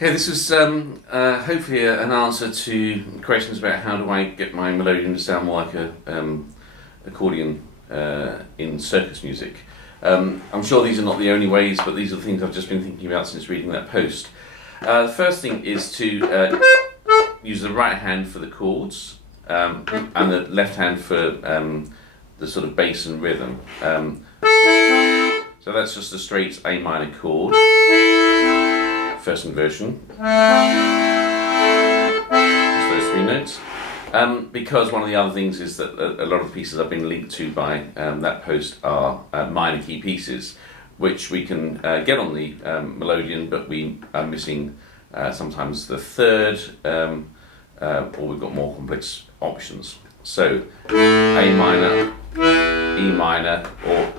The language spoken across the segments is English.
Yeah, this was hopefully an answer to questions about how do I get my melodeon to sound more like a accordion in circus music. I'm sure these are not the only ways, but these are the things I've just been thinking about since reading that post. The first thing is to use the right hand for the chords and the left hand for the sort of bass and rhythm. So that's just a straight A minor chord, first inversion, just those three notes. Because one of the other things is that a lot of the pieces I've been linked to by that post are minor key pieces, which we can get on the melodeon, but we are missing sometimes the third, or we've got more complex options. So A minor, E minor, or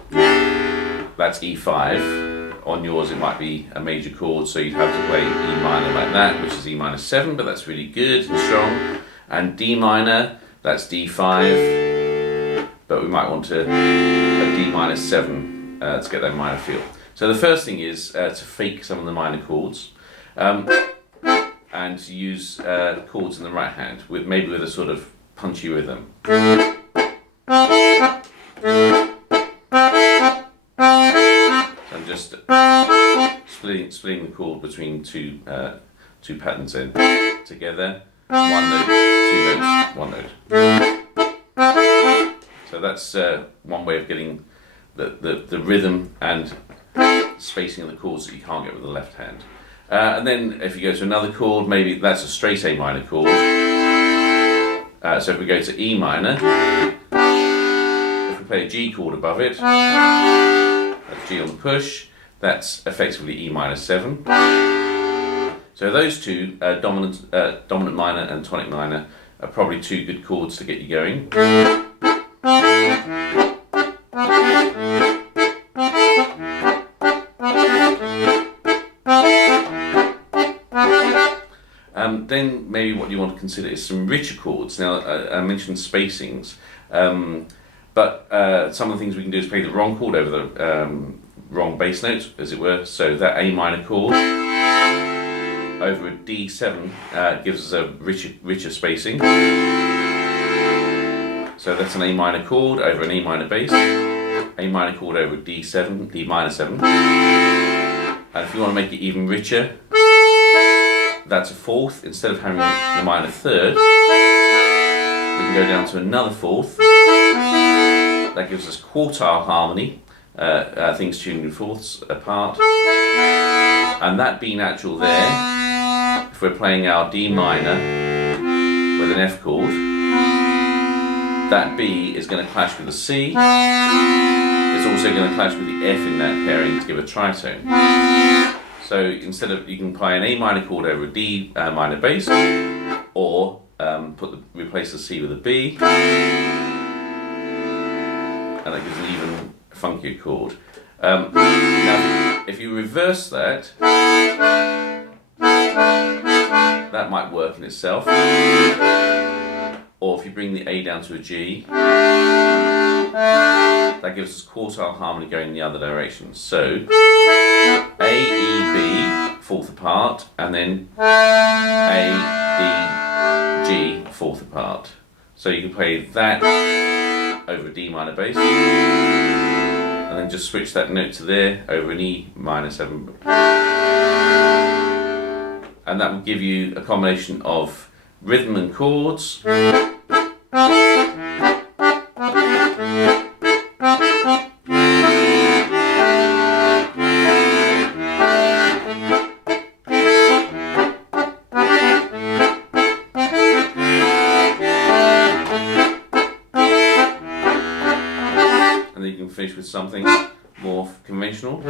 that's E5. On yours it might be a major chord, so you'd have to play E minor like that, which is E minor 7, but that's really good and strong. And D minor, that's D5, but we might want a D minor 7 to get that minor feel. So the first thing is to fake some of the minor chords and to use chords in the right hand, maybe with a sort of punchy rhythm. So I'm just splitting the chord between two patterns in together. One note, two notes, one note. So that's one way of getting the rhythm and spacing of the chords that you can't get with the left hand. And then if you go to another chord, maybe that's a straight A minor chord. So if we go to E minor, if we play a G chord above it, that's G on the push, that's effectively E minor 7. So those two, dominant minor and tonic minor, are probably two good chords to get you going. Then maybe what you want to consider is some richer chords. Now I mentioned spacings, but some of the things we can do is play the wrong chord over the wrong bass note, as it were. So that A minor chord over a D7 gives us a richer spacing. So that's an A minor chord over an A minor bass, A minor chord over a D7, D minor 7. And if you want to make it even richer, that's a fourth. Instead of having the minor third, we can go down to another fourth. That gives us quartile harmony, things tuned in fourths apart. And that B natural there, if we're playing our D minor with an F chord, that B is going to clash with the C. It's also going to clash with the F in that pairing to give a tritone. So instead of, you can play an A minor chord over a D minor bass, or replace the C with a B, and that gives an even funkier chord. Now, if you reverse that, that might work in itself. Or if you bring the A down to a G, that gives us quartile harmony going in the other direction. So A, E, B, fourth apart, and then A, D, G, fourth apart. So you can play that over a D minor bass, and then just switch that note to there over an E minor 7. And that will give you a combination of rhythm and chords. And then you can finish with something more conventional.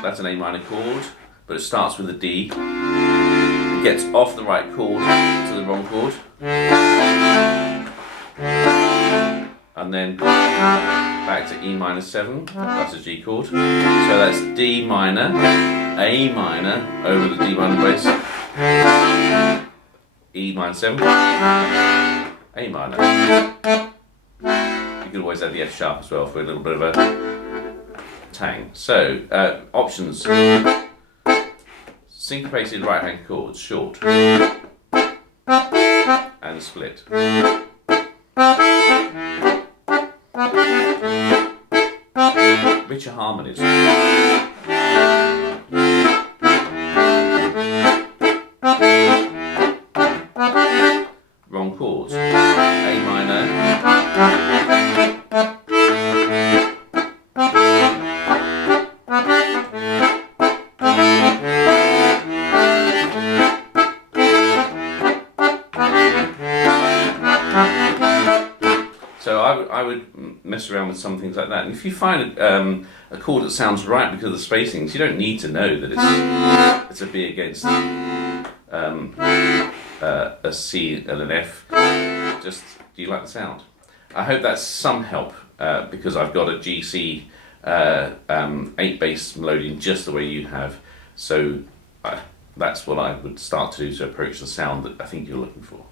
That's an A minor chord, but it starts with a D. It gets off the right chord to the wrong chord. And then back to E minor 7, that's a G chord. So that's D minor, A minor over the D minor bass, E minor 7, A minor. You could always add the F sharp as well for a little bit of a tang. So options: syncopated right hand chords, short, and split. Richer harmonies. Wrong chords. A minor. So I would mess around with some things like that. And if you find a chord that sounds right because of the spacings, you don't need to know that it's a B against a C and an F. Just, do you like the sound? I hope that's some help because I've got a GC 8-bass melodeon just the way you have. So that's what I would start to do to approach the sound that I think you're looking for.